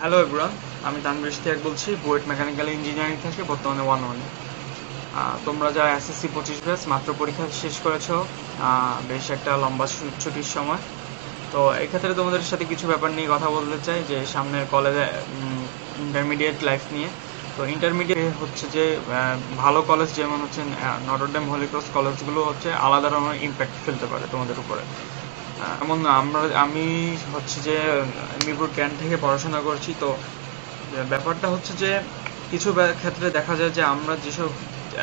Hello everyone, আমি তানভীর ইশতিয়াক বলছি BUET mechanical engineering থেকে বর্তমানে 1-1-এ। তোমরা যারা এসএসসি 25 ব্যাচ মাত্র পরীক্ষা শেষ করেছো, বেশ একটা লম্বা ছুটির সময়। তো এই ক্ষেত্রে তোমাদের সাথে কিছু ব্যাপার নিয়ে কথা বলতে চাই যে সামনের কলেজে ইন্টারমিডিয়েট লাইফ নিয়ে। তো ইন্টারমিডিয়েট হচ্ছে যে ভালো কলেজ যেমন হচ্ছে নটরডেম হোলি ক্রস কলেজগুলো হচ্ছে আলাদা রকমের ইম্প্যাক্ট ফেলতে পারে তোমাদের উপরে। যেমন আমি হচ্ছে যে মিরপুর ক্যান্ট থেকে পড়াশোনা করছি। তো ব্যাপারটা হচ্ছে যে কিছু ক্ষেত্রে দেখা যায় যে আমরা যেসব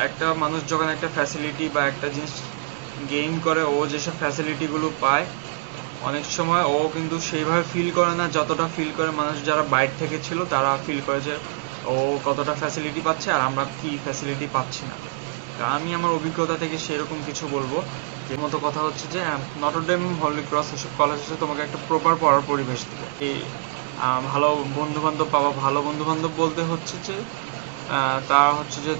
একটা মানুষ যখন একটা ফ্যাসিলিটি বা একটা জিনিস গেইন করে, ও যেসব ফ্যাসিলিটিগুলো পায় অনেক সময় ও কিন্তু সেইভাবে ফিল করে না যতটা ফিল করে মানুষ যারা বাইরে থেকে ছিল, তারা ফিল করে যে ও কতটা ফ্যাসিলিটি পাচ্ছে আর আমরা কি ফ্যাসিলিটি পাচ্ছি না। তা আমি আমার অভিজ্ঞতা থেকে সেরকম কিছু বলবো। যে মতো কথা হচ্ছে যে নটরডেম হোলি ক্রস কলেজ হচ্ছে তোমাকে একটা প্রপার পড়ার পরিবেশ দেবে। এই ভালো বন্ধু বান্ধব পাবা। ভালো বন্ধু বান্ধব বলতে হচ্ছে যে তারা হচ্ছে যে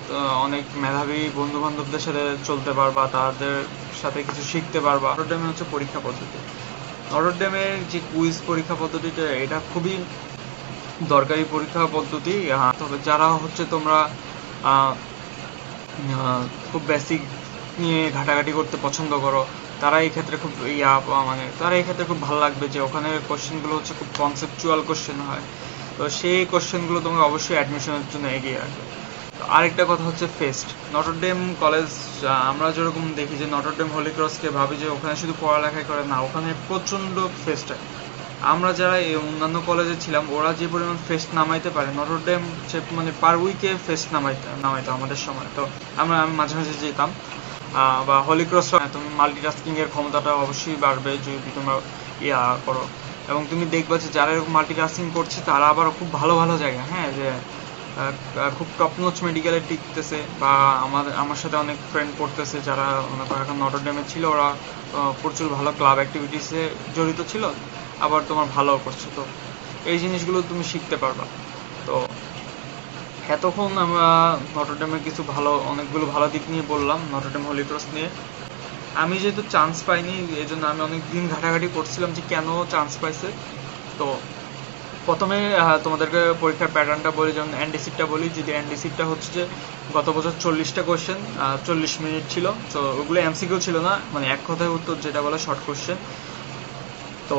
অনেক মেধাবী বন্ধু বান্ধবদের সাথে চলতে পারবা, তাদের সাথে কিছু শিখতে পারবা। নটরডেমে হচ্ছে পরীক্ষা পদ্ধতি, নটরডেমের যে কুইজ পরীক্ষা পদ্ধতিটা এটা খুবই দরকারি পরীক্ষা পদ্ধতি। তবে যারা হচ্ছে তোমরা আহ, খুব বেসিক নিয়ে ঘাটাঘাটি করতে পছন্দ করো, তারা এই ক্ষেত্রে খুব মানে তারা এই ক্ষেত্রে খুব ভালো লাগবে যে ওখানে কোশ্চেনগুলো হচ্ছে খুব কনসেপচুয়াল কোশ্চেন হয়। তো সেই কোশ্চেনগুলো তোমাকে অবশ্যই অ্যাডমিশনের জন্য এগিয়ে রাখবে। তো আরেকটা কথা হচ্ছে ফেস্ট। নটরডেম কলেজ, আমরা যেরকম দেখি যে নটরডেম হোলি ক্রসকে ভাবি যে ওখানে শুধু পড়ালেখাই করে, না, ওখানে প্রচণ্ড ফেস্ট হয়। আমরা যারা এই অন্যান্য কলেজে ছিলাম ওরা যে পরিমাণ ফেস্ট নামাইতে পারে, নটরডেম সে মানে পার উইকে ফেস্ট নামাইতো আমাদের সময়। তো আমি মাঝে মাঝে যেতাম। বা হোলি ক্রস তুমি মাল্টিটাস্কিং এর ক্ষমতাটা অবশ্যই বাড়বে যদি তোমরা করো। এবং তুমি দেখবা যে যারা এরকম মাল্টিটাস্কিং করছে তারা আবার খুব ভালো ভালো জায়গা, হ্যাঁ, যে খুব টপ নোচ মেডিকেলে টিকতেছে। বা আমার সাথে অনেক ফ্রেন্ড পড়তেছে যারা মনে করো এখন নটরডেমে ছিল, ওরা প্রচুর ভালো ক্লাব অ্যাক্টিভিটিসে জড়িত ছিল, আবার তোমার ভালো করছে। তো এই জিনিসগুলো তুমি শিখতে পারবা। তো এতক্ষণ আমরা নটরডেমের কিছু অনেকগুলো ভালো দিক নিয়ে বললাম নটরডেম হোলি ক্রস নিয়ে। আমি যেহেতু চান্স পাইনি, এই জন্য আমি অনেক দিন ঘাটাঘাটি করছিলাম যে কেন চান্স পাইছে। তো প্রথমে তোমাদেরকে পরীক্ষার প্যাটার্নটা বলি, যেমন এনডিসিটা বলি। যদি এনডিসিটা হচ্ছে যে গত বছর 40টা কোয়েশ্চেন, 40 মিনিট ছিল। তো ওগুলো এমসিকিউ ছিল না, মানে এক কথায় উত্তর যেটা বলে শর্ট কোয়েশ্চেন। তো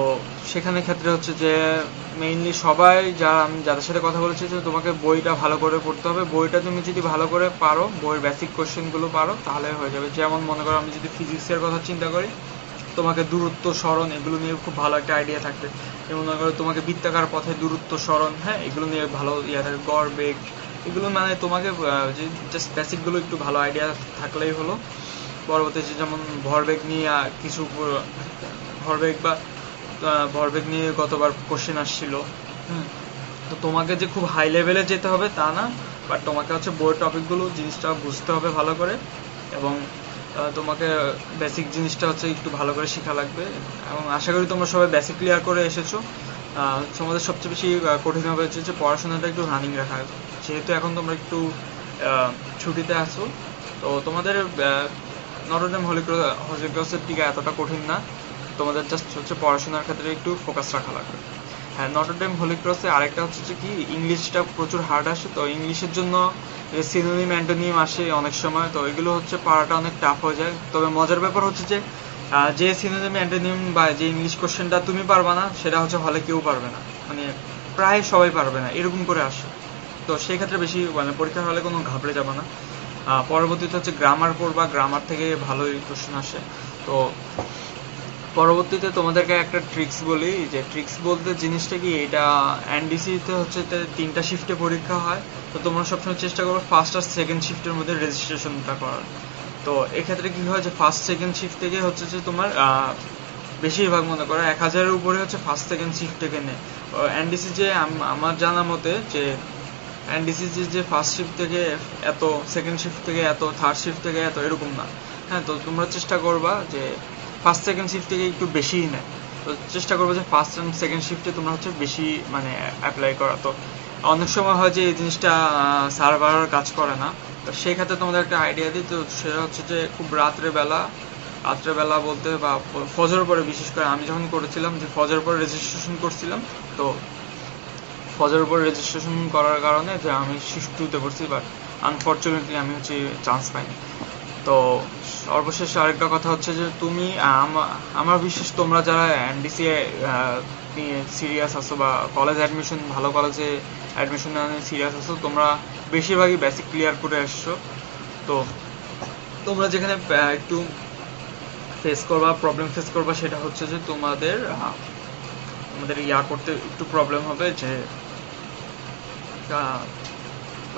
সেখানে ক্ষেত্রে হচ্ছে যে মেইনলি সবাই আমি যাদের সাথে কথা বলেছি যে তোমাকে বইটা ভালো করে পড়তে হবে। বইটা তুমি যদি ভালো করে পারো, বইয়ের বেসিক কোশ্চেনগুলো পারো, তাহলে হয়ে যাবে। যেমন মনে করো আমি যদি ফিজিক্সের কথা চিন্তা করি, তোমাকে দূরত্ব সরণ এগুলো নিয়ে খুব ভালো একটা আইডিয়া থাকবে। যেমন মনে করো তোমাকে বৃত্তাকার পথে দূরত্ব সরণ, হ্যাঁ, এগুলো নিয়ে ভালো থাকবে। গড় বেগ এগুলো মানে তোমাকে যে জাস্ট বেসিকগুলো একটু ভালো আইডিয়া থাকলেই হলো। পরবর্তীতে যেমন ভরবেগ নিয়ে কিছু ভরবেগ বা ভরবেগ নিয়ে গতবার কোশ্চেন আসছিল। তো তোমাকে যে খুব হাই লেভেলে যেতে হবে তা না, বাট তোমাকে হচ্ছে বইয়ের টপিকগুলো জিনিসটা বুঝতে হবে ভালো করে। এবং তোমাকে বেসিক জিনিসটা হচ্ছে একটু ভালো করে শেখা লাগবে। এবং আশা করি তোমরা সবাই বেসিক ক্লিয়ার করে এসেছো। তোমাদের সবচেয়ে বেশি কঠিন হবে হচ্ছে যে পড়াশোনাটা একটু রানিং রাখা। যেহেতু এখন তোমরা একটু ছুটিতে আসো, তো তোমাদের নটরডেম হোলি ক্রসের দিকে এতটা কঠিন না। তোমাদের জাস্ট হচ্ছে পড়াশোনার ক্ষেত্রে একটু ফোকাস রাখা লাগবে। হ্যাঁ, নটরডেম হোলি ক্রসে আরেকটা হচ্ছে যে কি, ইংলিশটা প্রচুর হার্ড আসে। তো ইংলিশের জন্য সিনোনিম অ্যান্টোনিম আসে অনেক সময়, তো এগুলো হচ্ছে পড়াটা অনেক টাফ হয়ে যায়। তবে মজার ব্যাপার হচ্ছে যে যে সিনোনিম অ্যান্টোনিম বা যে ইংলিশ কোশ্চেনটা তুমি পারবা না, সেটা হচ্ছে হলে কেউ পারবে না, মানে প্রায় সবাই পারবে না, এরকম করে আসে। তো সেই ক্ষেত্রে বেশি মানে পরীক্ষার হলে কোনো ঘাবড়ে যাবে না। পরবর্তীতে হচ্ছে গ্রামার পড়বা, গ্রামার থেকে ভালোই কোশ্চেন আসে। তো পরবর্তীতে তোমাদেরকে একটা ট্রিক্স বলি, যে ট্রিক্স বলতে জিনিসটা কি, এটা এনডিসিতে হচ্ছে 3টা শিফটে পরীক্ষা হয়। তো তোমরা সবসময় চেষ্টা করো ফার্স্ট আর সেকেন্ড শিফটের মধ্যে রেজিস্ট্রেশনটা করার। তো এক্ষেত্রে কি হয় যে ফার্স্ট সেকেন্ড শিফট থেকে হচ্ছে যে তোমার বেশিরভাগ মনে করো 1000-এর উপরে হচ্ছে ফার্স্ট সেকেন্ড শিফট থেকে নেয়। এনডিসি যে আমার জানা মতে যে এনডিসি যে ফার্স্ট শিফট থেকে এত, সেকেন্ড শিফট থেকে এত, থার্ড শিফট থেকে এত, এরকম না। হ্যাঁ, তো তোমরা চেষ্টা করবা যে ফার্স্ট সেকেন্ড শিফট থেকে একটু বেশিই নেয়। তো চেষ্টা করবো যে ফার্স্ট অ্যান্ড সেকেন্ড শিফটে তোমরা হচ্ছে বেশি মানে অ্যাপ্লাই করা। তো অনেক সময় হয় যে এই জিনিসটা সার্ভার কাজ করে না। তো সেই ক্ষেত্রে তোমাদের একটা আইডিয়া দিই। তো সেটা হচ্ছে যে খুব রাত্রেবেলা বলতে বা ফজর পরে, বিশেষ করে আমি যখন করেছিলাম যে ফজর পরে রেজিস্ট্রেশন করছিলাম। তো ফজের উপর রেজিস্ট্রেশন করার কারণে যে আমি শিফট 2-তে পড়ছি, বাট আনফরচুনেটলি আমি হচ্ছে চান্স পাইনি। তো সর্বশেষ আরেকটা কথা হচ্ছে যে তুমি আমার বিশ্বাস তোমরা যারা এনডিসি নিয়ে সিরিয়াস আছো বা কলেজ অ্যাডমিশন, ভালো কলেজে অ্যাডমিশন নিয়ে সিরিয়াস আছো, তোমরা বেশিরভাগই বেসিক ক্লিয়ার করে আসছো। তো তোমরা যেখানে একটু প্রবলেম ফেস করবা সেটা হচ্ছে যে তোমাদের করতে একটু প্রবলেম হবে, যে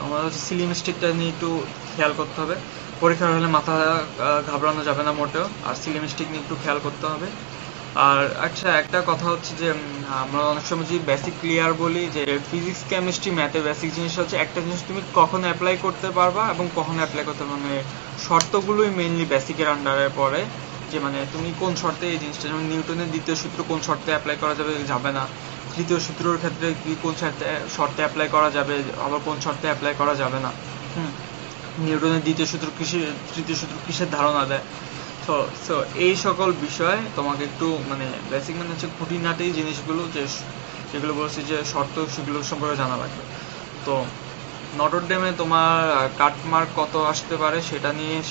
আমাদের হচ্ছে সিলি মিস্টেকটা নিয়ে একটু খেয়াল করতে হবে। পরীক্ষার হলে মাথা ঘাবড়ানো যাবে না মোটেও, আর সিলি মিস্টেক নিয়ে একটু খেয়াল করতে হবে। আর আচ্ছা, একটা কথা হচ্ছে যে আমরা অনেক সময় যদি বেসিক ক্লিয়ার বলি, যে ফিজিক্স কেমিস্ট্রি ম্যাথের বেসিক জিনিস হচ্ছে একটা জিনিস তুমি কখন অ্যাপ্লাই করতে পারবা এবং কখন অ্যাপ্লাই করতে পারবে, মানে শর্তগুলোই মেইনলি বেসিকের আন্ডারে পড়ে। যে মানে তুমি কোন শর্তে এই জিনিসটা, যেমন নিউটনের দ্বিতীয় সূত্র কোন শর্তে অ্যাপ্লাই করা যাবে যাবে না, তৃতীয় সূত্রের ক্ষেত্রে কি কোন শর্তে অ্যাপ্লাই করা যাবে, আবার কোন শর্তে অ্যাপ্লাই করা যাবে না। নিউটনের দ্বিতীয় সূত্র তৃতীয় সূত্র কিসের ধারণা দেয়। তো এই সকল বিষয় তোমাকে একটু মানে বেসিক মানে হচ্ছে খুঁটিনাটি জিনিসগুলো যেগুলো বলছি যে শর্ত, সেগুলো সম্পর্কে জানা লাগবে। তো নটর ডেমে তোমার কাট মার্ক কত আসতে পারে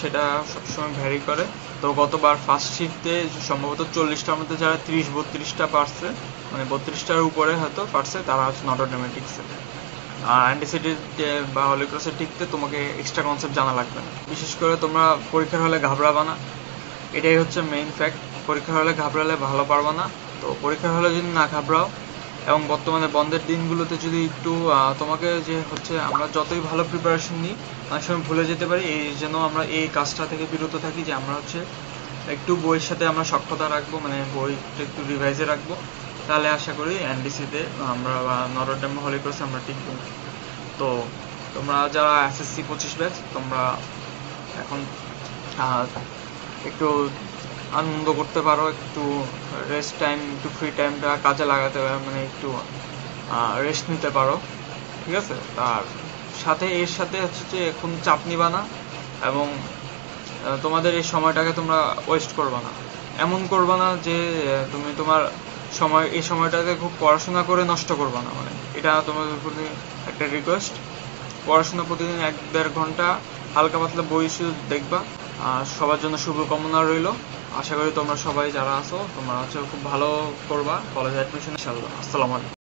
সেটা সবসময় ভ্যারি করে। তো গতবার ফার্স্ট শিফটে সম্ভবত 40টার মধ্যে যারা 30-32টা পারছে, মানে 32টার উপরে হয়তো পারছে, তারা হচ্ছে নটর ডেমে টিকছে। অ্যান্টিসিটিতে বা হলি ক্রসে টিকতে তোমাকে এক্সট্রা কনসেপ্ট জানা লাগবে না। বিশেষ করে তোমরা পরীক্ষার হলে ঘাবড়াবা না, এটাই হচ্ছে মেইন ফ্যাক্ট। পরীক্ষার হলে ঘাবড়ালে ভালো পারবা না। তো পরীক্ষার হলে যদি না ঘাবড়াও, এবং বর্তমানে বন্ধের দিনগুলোতে যদি একটু তোমাকে যে হচ্ছে আমরা যতই ভালো প্রিপারেশন নিই অনেক সময় ভুলে যেতে পারি, এই যেন আমরা এই কাজটা থেকে বিরত থাকি, যে আমরা হচ্ছে একটু বইয়ের সাথে আমরা সক্ষতা রাখবো, মানে বইটা একটু রিভাইজে রাখবো। তাহলে আশা করি এনডিসিতে আমরা বা নটর ডেম হলি ক্রসে আমরা টিকবো। তো তোমরা যারা এসএসসি 25 ব্যাচ, তোমরা এখন একটু আনন্দ করতে পারো, একটু রেস্ট টাইম, একটু ফ্রি টাইমটা কাজে লাগাতে পারো, মানে একটু রেস্ট নিতে পারো, ঠিক আছে। আর এর সাথে হচ্ছে যে এখন চাপ নিবা না, এবং তোমাদের এই সময়টাকে তোমরা ওয়েস্ট করবা না। এমন করবা না যে তুমি তোমার এই সময়টাকে খুব পড়াশোনা করে নষ্ট করবা না, মানে এটা তোমাদের প্রতি একটা রিকোয়েস্ট। পড়াশোনা প্রতিদিন 1-1.5 ঘন্টা হালকা পাতলা বই দেখবা। সবার জন্য শুভকামনা রইল। আশা করি তোমরা সবাই যারা আছো তোমরা হচ্ছে খুব ভালো করবা কলেজ অ্যাডমিশন ইনশাআল্লাহ। আসসালামু আলাইকুম।